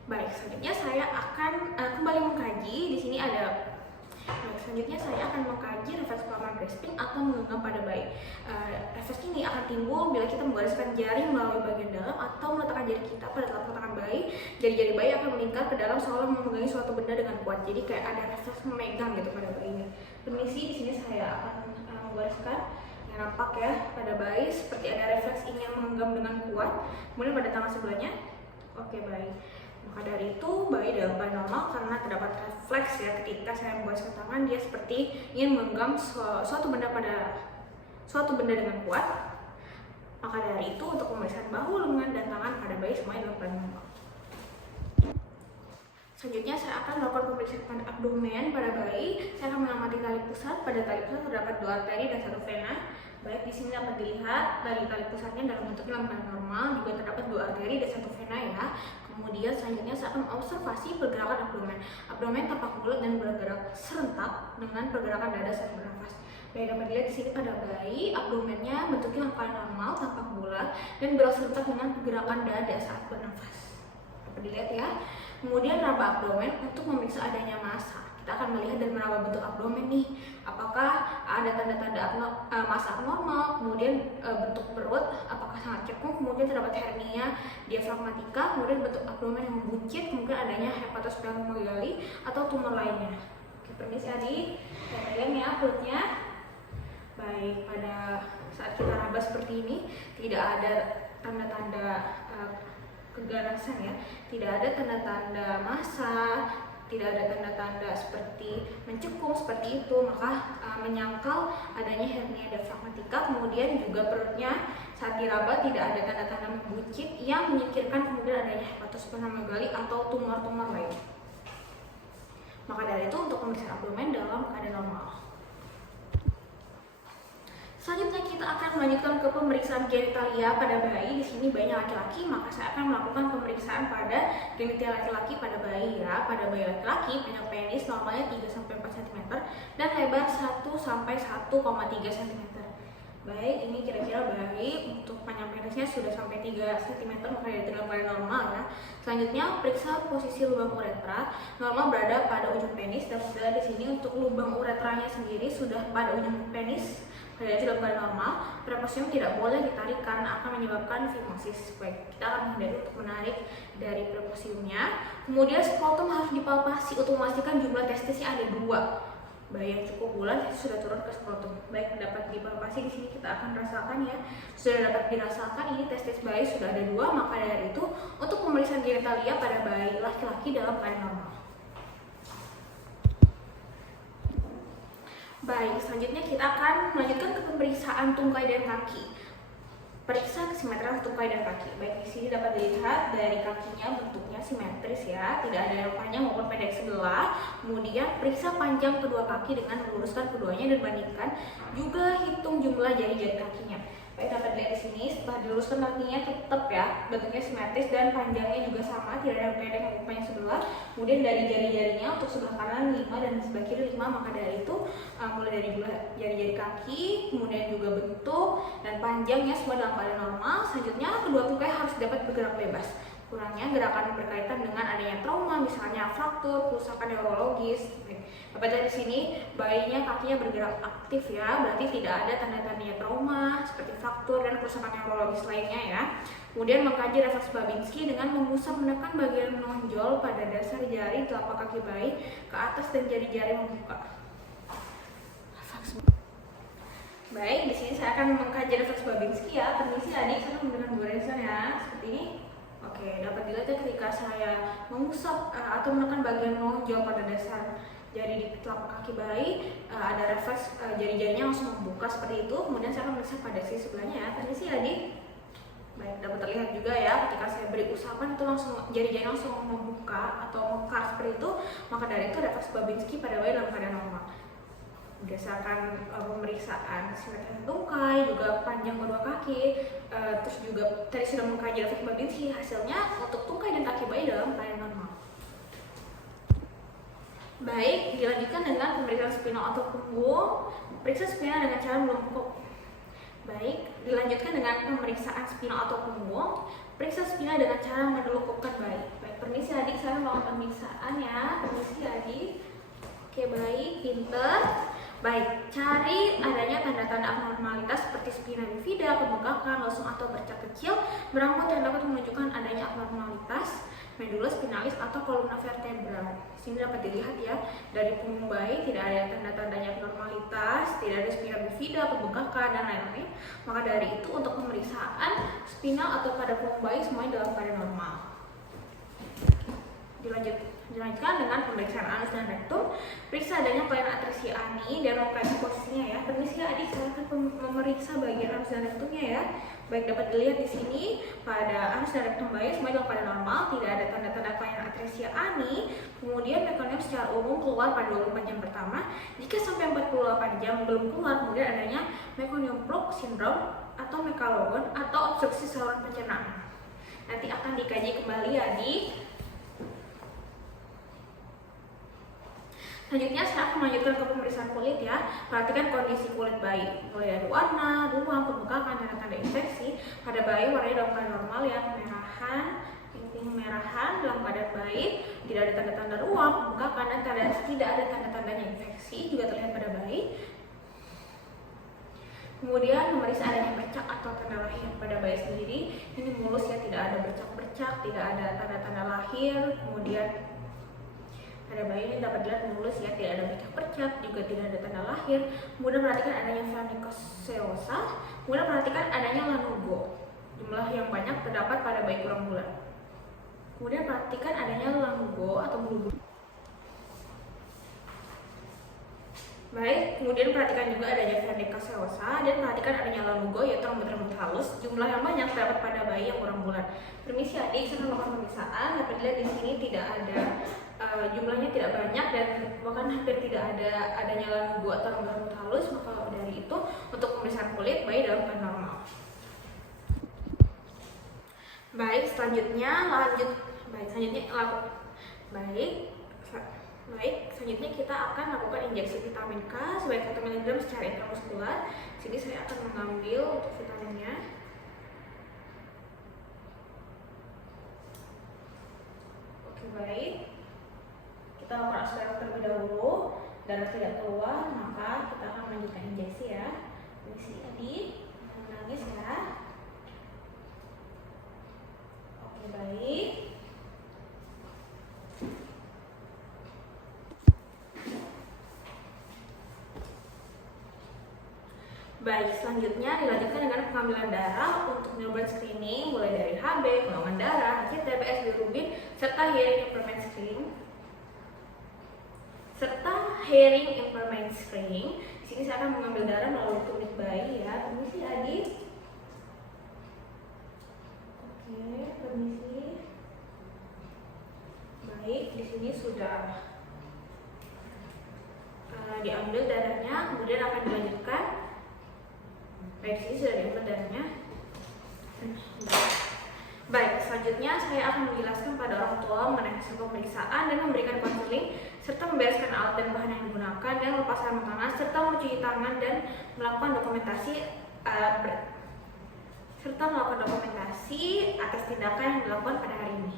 Baik, selanjutnya saya akan kembali mengkaji. Di sini ada. Selanjutnya saya akan mengkaji refleks palmar grasping atau menggenggam pada bayi. Refleks ini akan timbul bila kita menggariskan jari melalui bagian dalam atau meletakkan jari kita pada telapak tangan bayi. Jari-jari bayi akan melingkar ke dalam seolah memegangi suatu benda dengan kuat. Jadi kayak ada refleks memegang gitu pada bayinya. Permisi, di sini saya akan menggariskan. Yang nampak ya pada bayi seperti ada refleks ingin menggenggam dengan kuat. Kemudian pada tangan sebelahnya. Oke, baik. Maka dari itu bayi dalam keadaan normal karena terdapat refleks ya ketika saya membuat tangan dia seperti ingin menggenggam suatu benda dengan kuat. Maka dari itu untuk pemeriksaan bahu, lengan, dan tangan pada bayi semuanya dalam keadaan normal. Selanjutnya saya akan melakukan pemeriksaan pada abdomen pada bayi. Saya akan mengamati tali pusat. Pada tali pusat terdapat 2 arteri dan 1 vena. Baik, di sini dapat dilihat dari tali pusatnya dalam bentuknya dalam keadaan normal, juga terdapat 2 arteri dan 1 vena ya. Kemudian selanjutnya saya akan observasi pergerakan abdomen. Abdomen tampak bulat dan bergerak serentak dengan pergerakan dada saat bernafas. Baik, dapat dilihat di sini pada bayi, abdomennya bentuknya dalam keadaan normal, tampak bulat dan bergerak serentak dengan pergerakan dada saat bernafas. Dapat dilihat ya. Kemudian raba abdomen untuk memeriksa adanya massa. Kita akan melihat dan meraba bentuk abdomen nih, apakah ada tanda-tanda massa abnormal, kemudian bentuk perut apakah sangat cekung, kemudian terdapat hernia diafragmatika, kemudian bentuk abdomen yang membuncit, kemungkinan adanya hepatosplenomegaly atau tumor lainnya. Oke, permisi adik, lihat ya perutnya. Baik, pada saat kita raba seperti ini tidak ada tanda-tanda keganasan ya, tidak ada tanda-tanda massa, tidak ada tanda-tanda seperti mencekung seperti itu, maka menyangkal adanya hernia diafragmatika. Kemudian juga perutnya saat diraba tidak ada tanda-tanda membuncit yang menyingkirkan kemudian adanya hepatosplenomegali atau tumor-tumor lain. Maka dari itu untuk pemeriksaan abdomen dalam keadaan normal. Selanjutnya kita akan melanjutkan ke pemeriksaan genitalia pada bayi. Di sini bayinya laki-laki, maka saya akan melakukan pemeriksaan pada genitalia laki-laki pada bayi ya. Pada bayi laki-laki panjang penis normalnya 3-4 cm dan lebar 1-1,3 cm. Baik, ini kira-kira bayi untuk panjang penisnya sudah sampai 3 cm, maka dari dalam keadaan normal ya. Selanjutnya periksa posisi lubang uretra. Normal berada pada ujung penis dan sudah di sini untuk lubang uretranya sendiri sudah pada ujung penis. Pada dalam keadaan normal, preposium tidak boleh ditarik karena akan menyebabkan fimosis. Baik, kita akan menghindari untuk menarik dari preposiumnya. Kemudian skrotum harus dipalpasi untuk memastikan jumlah testisnya ada 2. Bayi yang cukup bulan sudah turun ke skrotum. Baik, dapat dipalpasi di sini kita akan rasakan ya. Sudah dapat dirasakan ini testis bayi sudah ada 2, maka dari itu untuk pemeriksaan genitalia pada bayi laki-laki dalam keadaan normal. Baik, selanjutnya kita akan melanjutkan ke pemeriksaan tungkai dan kaki. Periksa kesimetrian tungkai dan kaki. Baik, di sini dapat dilihat dari kakinya bentuknya simetris ya, tidak ada yang panjang maupun pendek sebelah. Kemudian periksa panjang kedua kaki dengan meluruskan keduanya dan bandingkan. Juga hitung jumlah jari-jari kakinya. Baik, dapat dilihat di sini setelah diluruskan kakinya tetap ya bentuknya simetris dan panjangnya juga sama, tidak ada yang pendek maupun panjang sebelah. Kemudian dari jari-jarinya untuk sebelah kanan 5 dan sebelah kiri 5, maka dari itu mulai dari jari-jari kaki, kemudian juga bentuk dan panjangnya semua dalam keadaan normal. Selanjutnya kedua tungkai harus dapat bergerak bebas. Kurangnya gerakan berkaitan dengan adanya trauma, misalnya fraktur, kerusakan neurologis. Dapat dari sini bayinya kakinya bergerak aktif ya, berarti tidak ada tanda-tandanya trauma seperti fraktur dan kerusakan neurologis lainnya ya. Kemudian mengkaji refleks Babinski dengan mengusap menekan bagian menonjol pada dasar jari telapak kaki bayi ke atas dan jari-jari membuka. Baik, di sini saya akan mengkaji refleks Babinski ya. Permisi adik, saya akan menggunakan goresan ya, seperti ini. Oke, dapat dilihat ya ketika saya mengusap atau menekan bagian menonjol pada dasar jari di telapak kaki bayi, ada refleks jari-jarinya langsung membuka seperti itu. Kemudian saya akan meriksa pada sisi sebelahnya ya. Permisi adik. Baik, dapat terlihat juga ya ketika saya beri usapan itu langsung jari-jari langsung membuka atau mekar seperti itu. Maka dari itu refleks Babinski pada bayi dalam keadaan normal. Berdasarkan pemeriksaan simetrian tungkai, juga panjang kedua kaki, terus juga tadi sudah mengkaji refleks Babinski, hasilnya untuk tungkai dan kaki bayi dalam keadaan normal. Baik, dilanjutkan dengan pemeriksaan spinal atau punggung. Periksa spinal dengan cara melungkup. Baik, dilanjutkan dengan pemeriksaan spinal atau punggung. Periksa spinal dengan cara melungkupkan bayi. Baik, permisi adik, saya melakukan pemeriksaan ya. Permisi adik. Oke, baik, pinter. Baik, cari adanya tanda-tanda abnormalitas seperti spina bifida, pembengkakan, lesung atau bercak kecil berambut yang dapat menunjukkan adanya abnormalitas medula spinalis atau kolumna vertebral. Sini dapat dilihat ya, dari punggung bayi tidak ada tanda-tandanya abnormalitas, tidak ada spina bifida, pembengkakan dan lain-lain. Maka dari itu untuk pemeriksaan spinal atau pada punggung bayi semuanya dalam keadaan normal. Dilanjutkan dengan pemeriksaan anus dan rektum. Periksa adanya kelainan atresia ani dan memprediksi posisinya ya. Permisi adik, saya akan memeriksa bagian anus dan rektumnya ya. Baik, dapat dilihat di sini pada anus dan rektum bayi semuanya dalam keadaan normal, tidak ada tanda-tanda kelainan atresia ani. Kemudian mekonium secara umum keluar pada 24 jam pertama. Jika sampai 48 jam belum keluar, kemudian adanya mekonium plug syndrome atau mekalogon atau obstruksi saluran pencernaan. Nanti akan dikaji kembali ya adik. Selanjutnya saya akan melanjutkan ke pemeriksaan kulit ya. Perhatikan kondisi kulit bayi, mulai dari warna, ruam, pembengkakan, tanda-tanda infeksi. Pada bayi warnanya dalam keadaan normal ya, kemerahan dalam keadaan baik, tidak ada tanda-tanda ruam, pembengkakan dan tidak ada tanda-tandanya infeksi juga terlihat pada bayi. Kemudian memeriksa adanya bercak atau tanda lahir pada bayi sendiri. Ini mulus ya, tidak ada bercak-bercak, tidak ada tanda-tanda lahir. Kemudian pada bayi ini dapat dilihat mulus ya, tidak ada bercak-bercak, juga tidak ada tanda lahir. Kemudian perhatikan adanya varicocele. Kemudian perhatikan adanya lanugo. Jumlah yang banyak terdapat pada bayi kurang bulan. Kemudian perhatikan adanya lanugo atau bulu-bulu. Baik, kemudian perhatikan juga adanya vernika seosa dan perhatikan adanya lanugo yaitu rambut-rambut halus jumlah yang banyak terdapat pada bayi yang kurang bulan. Permisi adik, saya melakukan pemeriksaan. Dapat dilihat di sini tidak ada jumlahnya tidak banyak dan bahkan hampir tidak ada adanya lanugo atau rambut-rambut halus. Maka dari itu untuk pemeriksaan kulit bayi dalam keadaan normal. Baik, selanjutnya selanjutnya kita akan lakukan injeksi vitamin K sebanyak 1 mg secara intramuskular. Sini saya akan mengambil untuk vitaminnya. Oke, baik. Kita lakukan aspirasi terlebih dahulu. Darah tidak keluar, maka kita akan melanjutkan injeksi ya. Injeksi tadi, nangis ya. Oke, baik. Baik, selanjutnya dilanjutkan dengan pengambilan darah untuk newborn screening mulai dari HB, golongan darah, hasil TBS, bilirubin, serta hearing impairment screening. Di sini saya akan mengambil darah melalui tumit bayi ya. Permisi adik. Oke, permisi. Baik, di sini sudah diambil darahnya, kemudian akan dilanjutkan. Baik, sini sudah diambil darahnya. Baik, selanjutnya saya akan menjelaskan pada orang tua mengenai hasil pemeriksaan dan memberikan konseling serta membereskan alat dan bahan yang digunakan dan melepas sarung tangan serta mencuci tangan dan melakukan dokumentasi atas tindakan yang dilakukan pada hari ini.